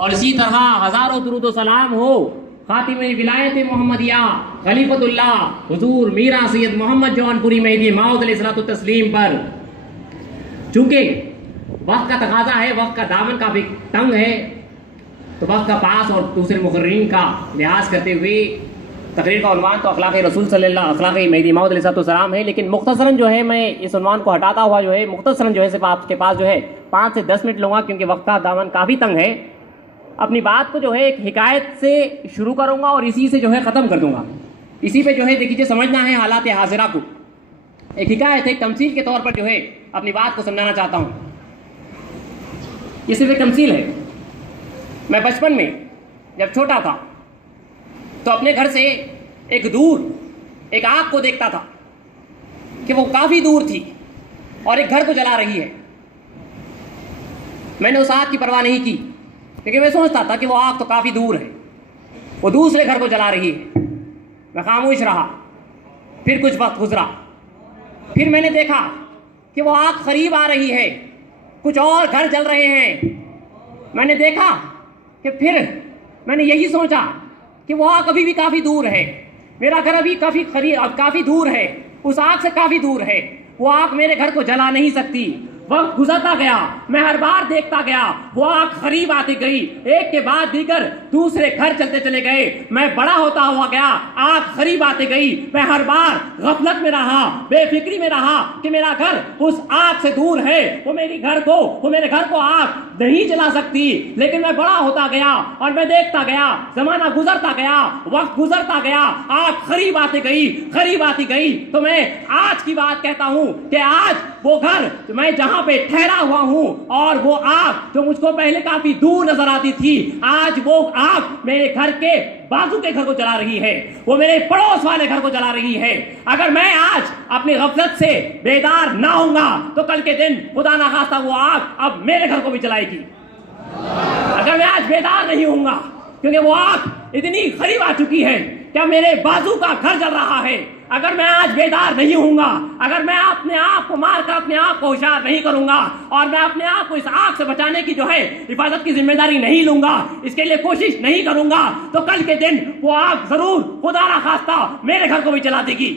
اور اسی طرح ہزاروں درود و سلام ہو خاتم ولایت محمدیہ خلیفۃ اللہ حضور میرا سید محمد جون پوری مہدی موعود علیہ الصلوۃ والتسلیم پر۔ چونکہ وقت کا تقاضا ہے، وقت کا دامن کافی تنگ ہے، تو وقت کا پاس اور دوسرے مقررین کا لحاظ کرتے ہوئے تقریر کا عنوان تو اخلاق رسول صلی اللہ اخلاق مہدی موعود علیہ السلام ہے، لیکن مختصراً جو ہے میں اس عنوان کو ہٹاتا ہوا جو ہے مختصراً جو ہے صرف آپ کے پاس جو ہے 5 سے 10 منٹ لوں گا، کیونکہ وقت کا دامن کافی تنگ ہے۔ اپنی بات کو جو ہے ایک حکایت سے شروع کروں گا اور اسی سے جو ہے ختم کر دوں گا۔ اسی پہ جو ہے دیکھیے سمجھنا ہے حالات حاضرہ کو۔ ایک حکایت ایک تمثیل کے طور پر جو ہے اپنی بات کو سمجھانا چاہتا ہوں۔ یہ صرف ایک تمثیل ہے۔ میں بچپن میں جب چھوٹا تھا تو اپنے گھر سے ایک آگ کو دیکھتا تھا کہ وہ کافی دور تھی اور ایک گھر کو جلا رہی ہے۔ میں نے اس آگ کی پرواہ نہیں کی، کیونکہ میں سوچتا تھا کہ وہ آگ تو کافی دور ہے، وہ دوسرے گھر کو جلا رہی ہے۔ میں خاموش رہا۔ پھر کچھ وقت گزرا، پھر میں نے دیکھا کہ وہ آگ قریب آ رہی ہے، کچھ اور گھر جل رہے ہیں۔ میں نے دیکھا کہ پھر میں نے یہی سوچا کہ وہ آگ ابھی بھی کافی دور ہے، میرا گھر ابھی کافی دور ہے، اس آگ سے کافی دور ہے، وہ آگ میرے گھر کو جلا نہیں سکتی۔ وقت گزرتا گیا، میں ہر بار دیکھتا گیا، وہ آگ قریب آتی گئی، ایک کے بعد دیگر دوسرے گھر چلتے چلے گئے۔ میں بڑا ہوتا ہوا گیا، آگ قریب آتی گئی، میں ہر بار غفلت میں رہا، بے فکری میں رہا کہ میرا گھر اس آگ سے دور ہے، وہ میرے گھر کو آگ نہیں جلا سکتی۔ لیکن میں بڑا ہوتا گیا اور میں دیکھتا گیا، زمانہ گزرتا گیا، وقت گزرتا گیا، آگ قریب آتی گئی۔ تو میں آج کی بات کہتا ہوں کہ آج وہ گھر میں جہاں پہ ٹھہرا ہوا ہوں اور وہ آگ جو مجھ کو پہلے کافی دور نظر آتی تھی، آج وہ آگ میرے گھر کے بازو کے گھر کو جلا رہی ہے، وہ میرے پڑوس والے گھر کو جلا رہی ہے۔ اگر میں آج اپنی غفلت سے بیدار نہ ہوں گا تو کل کے دن خدا نخواستہ وہ آگ اب میرے گھر کو بھی جلائے گی۔ اگر میں آج بیدار نہیں ہوں گا، کیونکہ وہ آگ اتنی قریب آ چکی ہے کہ میرے بازو کا گھر جل رہا ہے، اگر میں آج بیدار نہیں ہوں گا، اگر میں اپنے آپ کو مار کر اپنے آپ کو ہوشیار نہیں کروں گا اور میں اپنے آپ کو اس آگ سے بچانے کی جو ہے حفاظت کی ذمہ داری نہیں لوں گا، اس کے لیے کوشش نہیں کروں گا، تو کل کے دن وہ آگ ضرور خدا نخواستہ میرے گھر کو بھی جلا دے گی۔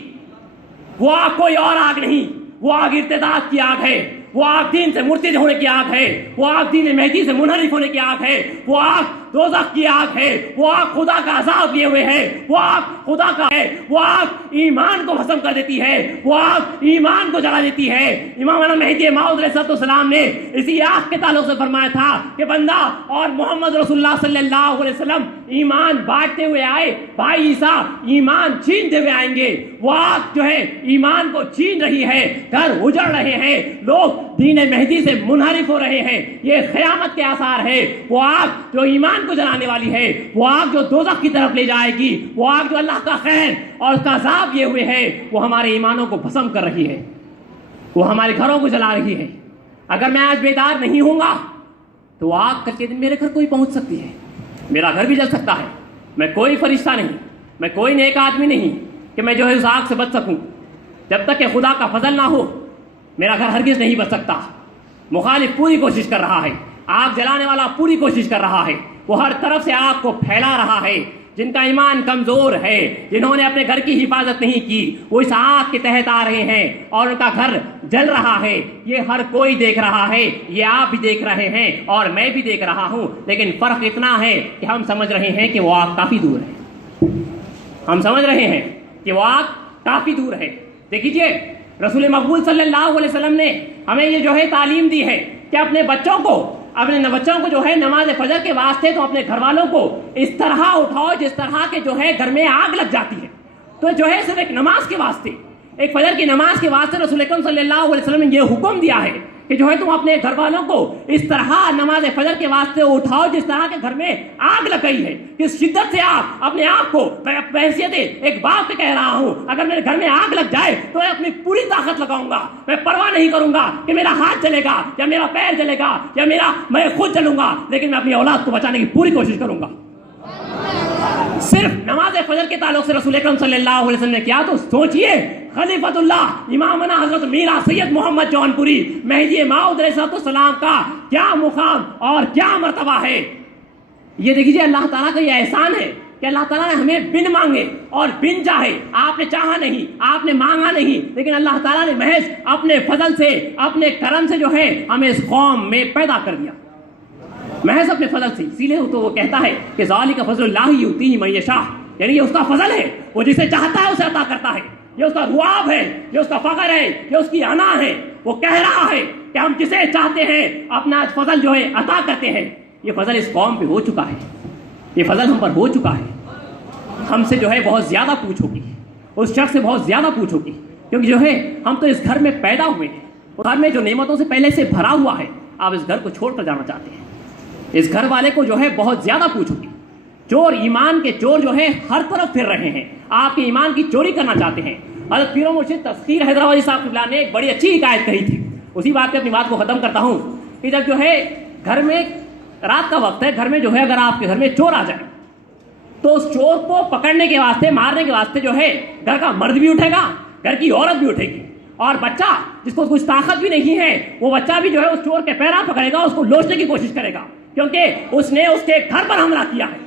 وہ آگ کوئی اور آگ نہیں، وہ آگ ارتداد کی آگ ہے، وہ آگ دین سے مرتد ہونے کی آگ ہے، وہ آگ دین مہدی سے منحرف ہونے کی آگ ہے، وہ آگ دوزخ کی آگ ہے، وہ آگ خدا کا عذاب لیے ہوئے ہے، وہ آگ خدا کا ہے، وہ آگ ایمان کو ختم کر دیتی ہے، وہ آگ ایمان کو جلا دیتی ہے۔ امام مہدی موعود علیہ السلام نے اسی آگ کے تعلق سے فرمایا تھا کہ بندہ اور محمد رسول اللہ صلی اللہ علیہ وسلم ایمان بانٹتے ہوئے آئے، بھائی عیسیٰ ایمان چھینتے ہوئے آئیں گے۔ وہ آگ جو ہے ایمان کو چھین رہی ہے، گھر اجڑ رہے ہیں، لوگ دین مہدی سے منحرف ہو رہے ہیں، یہ قیامت کے آثار ہے۔ وہ آگ جو ایمان کو جلانے والی ہے، وہ آگ جو دوزخ کی طرف لے جائے گی، وہ آگ جو اللہ کا خیر اور اس کا عذاب لیے ہوئے ہے، وہ ہمارے ایمانوں کو بھسم کر رہی ہے، وہ ہمارے گھروں کو جلا رہی ہے۔ اگر میں آج بیدار نہیں ہوں گا تو وہ آگ کل کے دن میرے گھر کو ہی پہنچ سکتی ہے، میرا گھر بھی جل سکتا ہے۔ میں کوئی فرشتہ نہیں، میں کوئی نیک آدمی نہیں کہ میں جو ہے اس آگ سے بچ سکوں۔ جب تک کہ خدا کا فضل نہ ہو میرا گھر ہرگز نہیں بچ سکتا۔ مخالف پوری کوشش کر رہا ہے، آگ جلانے والا پوری کوشش کر رہا ہے، وہ ہر طرف سے آگ کو پھیلا رہا ہے۔ جن کا ایمان کمزور ہے، جنہوں نے اپنے گھر کی حفاظت نہیں کی، وہ اس آگ کے تحت آ رہے ہیں اور ان کا گھر جل رہا ہے۔ یہ ہر کوئی دیکھ رہا ہے، یہ آپ بھی دیکھ رہے ہیں اور میں بھی دیکھ رہا ہوں، لیکن فرق اتنا ہے کہ ہم سمجھ رہے ہیں کہ وہ آگ کافی دور ہے، ہم سمجھ رہے ہیں کہ وہ آگ کافی دور ہے۔ دیکھیے رسول مقبول صلی اللہ علیہ وسلم نے ہمیں یہ جو ہے تعلیم دی ہے کہ اپنے بچوں کو جو ہے نماز فجر کے واسطے تو اپنے گھر والوں کو اس طرح اٹھاؤ جس طرح کے جو ہے گھر میں آگ لگ جاتی ہے۔ تو جو ہے صرف ایک نماز کے واسطے، ایک فجر کی نماز کے واسطے رسول اکرم صلی اللہ علیہ وسلم نے یہ حکم دیا ہے کہ جو ہے تم اپنے گھر والوں کو اس طرح نماز فجر کے واسطے اٹھاؤ جس طرح کے گھر میں آگ لگ گئی ہے۔ کس شدت سے آپ اپنے آپ کو بحیثیت ایک باپ سے کہہ رہا ہوں، اگر میرے گھر میں آگ لگ جائے تو میں اپنی پوری طاقت لگاؤں گا، میں پرواہ نہیں کروں گا کہ میرا ہاتھ جلے گا یا میرا پیر جلے گا یا میں خود جلوں گا، لیکن میں اپنی اولاد کو بچانے کی پوری کوشش کروں گا۔ صرف نماز فجر کے تعلق سے رسول اکرم صلی اللہ علیہ وسلم نے کیا، تو سوچئے خلیفۃ اللہ امامنا حضرت میرا سید محمد جون پوری مہدی موعود علیہ السلام کا کیا مقام اور کیا مرتبہ ہے۔ یہ دیکھیے اللہ تعالیٰ کا یہ احسان ہے کہ اللہ تعالیٰ نے ہمیں بن مانگے اور بن چاہے، آپ نے چاہا نہیں، آپ نے مانگا نہیں، لیکن اللہ تعالیٰ نے محض اپنے فضل سے، اپنے کرم سے جو ہے ہمیں اس قوم میں پیدا کر دیا، محض اپنے فضل سے. اسی لیے تو وہ کہتا ہے کہ ذالک فضل اللہ یؤتیہ من یشاء، یعنی یہ اس کا فضل ہے، وہ جسے چاہتا ہے اسے عطا کرتا ہے. یہ اس کا رواب ہے، یہ اس کا فخر ہے، یہ اس کی انا ہے. وہ کہہ رہا ہے کہ ہم جسے چاہتے ہیں اپنا فضل جو ہے عطا کرتے ہیں. یہ فضل اس قوم پہ ہو چکا ہے، یہ فضل ہم پر ہو چکا ہے. ہم سے جو ہے بہت زیادہ پوچھو گی، اس شخص سے بہت زیادہ پوچھو گی، کیونکہ جو ہے ہم تو اس گھر میں پیدا ہوئے ہیں، گھر میں جو نعمتوں سے پہلے سے بھرا ہوا ہے، آپ اس گھر کو چھوڑ کر جانا چاہتے ہیں. اس گھر والے کو جو ہے بہت زیادہ پوچھو گی. چور، ایمان کے چور جو ہے ہر طرف پھر رہے ہیں، آپ کے ایمان کی چوری کرنا چاہتے ہیں. حضرت پیر و مرشد تفسیر حیدرآبادی صاحب قبلہ نے ایک بڑی اچھی حکایت کہی تھی. اسی بات پہ اپنی بات کو ختم کرتا ہوں کہ جب جو ہے گھر میں رات کا وقت ہے، گھر میں جو ہے اگر آپ کے گھر میں چور آ جائے تو اس چور کو پکڑنے کے واسطے، مارنے کے واسطے جو ہے گھر کا مرد بھی اٹھے گا، گھر کی عورت بھی اٹھے گی، اور بچہ جس کو کچھ طاقت بھی نہیں ہے وہ بچہ بھی جو ہے اس چور کے پیرا پکڑے گا، اس کو لوچنے کی کوشش کرے گا، کیونکہ اس نے اس کے گھر پر حملہ کیا ہے.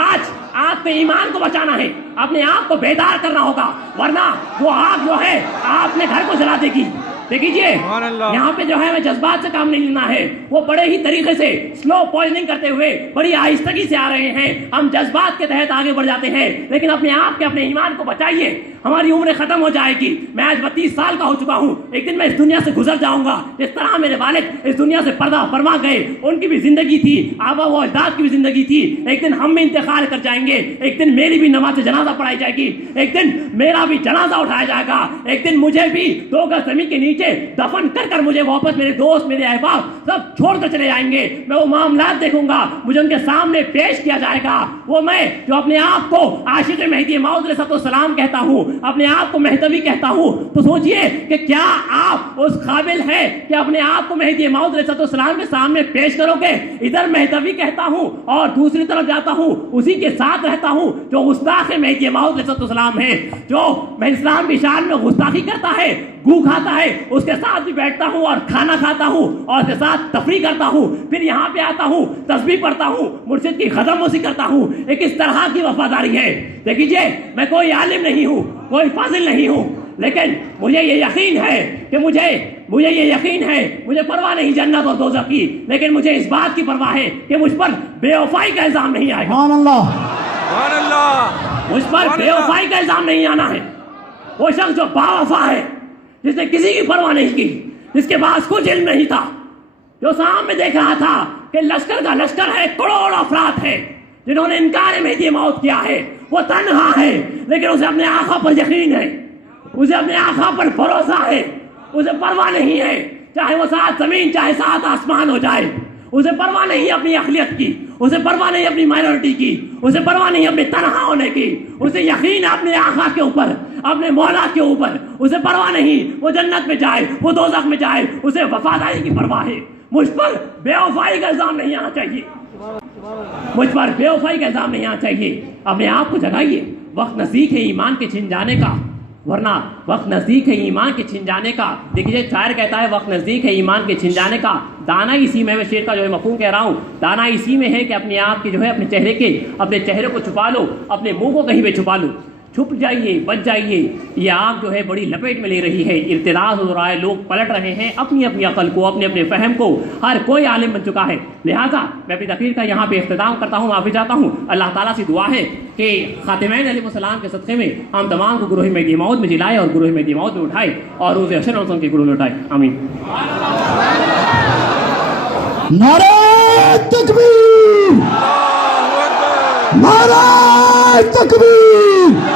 آج آپ کے ایمان کو بچانا ہے، اپنے آپ کو بیدار کرنا ہوگا، ورنہ وہ آگ جو ہے آپ نے گھر کو جلا دے گی. دیکھیے یہاں پہ جو ہے ہمیں جذبات سے کام نہیں لینا ہے. وہ بڑے ہی طریقے سے سلو پوائزننگ کرتے ہوئے بڑی آہستگی سے آ رہے ہیں. ہم جذبات کے تحت آگے بڑھ جاتے ہیں، لیکن اپنے آپ کے، اپنے ایمان کو بچائیے. ہماری عمر ختم ہو جائے گی. میں آج 32 سال کا ہو چکا ہوں. ایک دن میں اس دنیا سے گزر جاؤں گا. جس طرح میرے والد اس دنیا سے پردہ فرما گئے، ان کی بھی زندگی تھی، آبا و اجداد کی بھی زندگی تھی. ایک دن ہم بھی انتقال کر جائیں گے. ایک دن میری بھی نماز جنازہ پڑھائی جائے گی. ایک دن میرا بھی جنازہ اٹھایا جائے گا. ایک دن مجھے بھی 2 گز زمین کے نیچے دفن کر مجھے واپس میرے دوست، میرے احباب سب چھوڑ کر چلے جائیں گے. میں وہ معاملات دیکھوں گا، مجھے ان کے سامنے پیش کیا جائے گا. وہ میں جو اپنے آپ کو عاشق مہدی موعود علیہ السلام کہتا ہوں، اپنے آپ کو مہدوی کہتا ہوں، تو سوچئے کہ کیا آپ اس قابل ہے کہ اپنے آپ کو مہدی موعود علیہ السلام کے سامنے پیش کرو گے؟ ادھر مہدوی کہتا ہوں اور دوسری طرف جاتا ہوں، اسی کے ساتھ رہتا ہوں جو گستاخ مہدی موعود علیہ السلام ہے، جو اسلام کی شان میں گستاخی کرتا ہے، گو کھاتا ہے، اس کے ساتھ بھی بیٹھتا ہوں اور کھانا کھاتا ہوں اور اس کے ساتھ تفریح کرتا ہوں. پھر یہاں پہ آتا ہوں، تسبیح پڑھتا ہوں، مرشد کی خدم موسی کرتا ہوں. ایک اس طرح کی وفاداری ہے. دیکھیے میں کوئی عالم نہیں ہوں، کوئی فاضل نہیں ہوں، لیکن مجھے یہ یقین ہے کہ مجھے یہ یقین ہے، مجھے پرواہ نہیں جنت اور دوزخ کی، لیکن مجھے اس بات کی پرواہ ہے کہ مجھ پر بے وفائی کا الزام نہیں آئے گا. سبحان اللہ، سبحان اللہ. مجھ پر بے وفائی کا الزام نہیں آنا ہے. وہ شخص جو با وفا ہے، جس نے کسی کی پرواہ نہیں کی، جس کے پاس کچھ علم نہیں تھا، جو سامنے دیکھ رہا تھا کہ لشکر کا لشکر ہے، کروڑ افراد ہے جنہوں نے انکار مہدی موت کیا ہے. وہ تنہا ہے، لیکن اسے اپنے آقا پر یقین ہے، اسے اپنے آقا پر بھروسہ ہے. اسے پرواہ نہیں ہے چاہے وہ 7 زمین چاہے 7 آسمان ہو جائے. اسے پرواہ نہیں اپنی اقلیت کی، اسے پرواہ نہیں اپنی مائنورٹی کی، اسے پرواہ نہیں اپنے تنہا ہونے کی. اسے یقین ہے اپنے آقا کے اوپر، اپنے مولا کے اوپر. اسے پرواہ نہیں وہ جنت میں جائے، وہ دوزخ میں جائے، اسے وفاداری کی پرواہ ہے. مجھ پر بے وفائی کا الزام نہیں آنا چاہیے، مجھ پر بے وفائی کا الزام نہیں آنا چاہیے. اپنے آپ کو جگائیے. وقت نزدیک ہے ایمان کے چھن جانے کا، ورنہ وقت نزدیک ہے ایمان کے چھن جانے کا. دیکھیے شاعر کہتا ہے وقت نزدیک ہے ایمان کے چھن جانے کا. دانا اسی میں شعر کا جو ہے مفہوم کہہ رہا ہوں، دانا اسی میں ہے کہ اپنے آپ کے جو ہے اپنے چہرے کو چھپا لو، اپنے منہ کو کہیں پہ چھپا لو. چھپ جائیے، بچ جائیے. یہ آگ جو ہے بڑی لپیٹ میں لے رہی ہے، ارتداد ہو رہا ہے، لوگ پلٹ رہے ہیں اپنی اپنی عقل کو، اپنے اپنے فہم کو. ہر کوئی عالم بن چکا ہے. لہٰذا میں اپنی تقریر کا یہاں پہ اختتام کرتا ہوں، معافی چاہتا ہوں. اللہ تعالیٰ سے دعا ہے کہ خاتمین علیہ السلام کے صدقے میں ہم تمام کو گروہ مہدی موعود میں جلائے اور گروہ مہدی موعود میں اٹھائے اور روز حشر کے گروہ میں اٹھائے. آمین. نعرہ تکبیر، نعرہ تکبیر.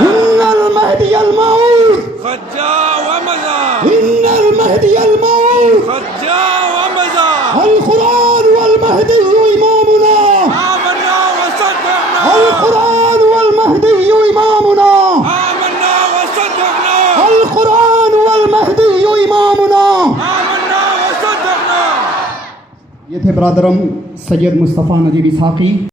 ان المہدی الموعود قد جاء ومضى، ان المہدی الموعود قد جاء ومضى. القرآن والمہدی امامنا، آمنا وصدقنا، القرآن والمہدی امامنا، آمنا وصدقنا، القرآن والمہدی امامنا. آمنا وصدقنا. یہ تھے برادرم سید مصطفیٰ نذیر اسحاقی.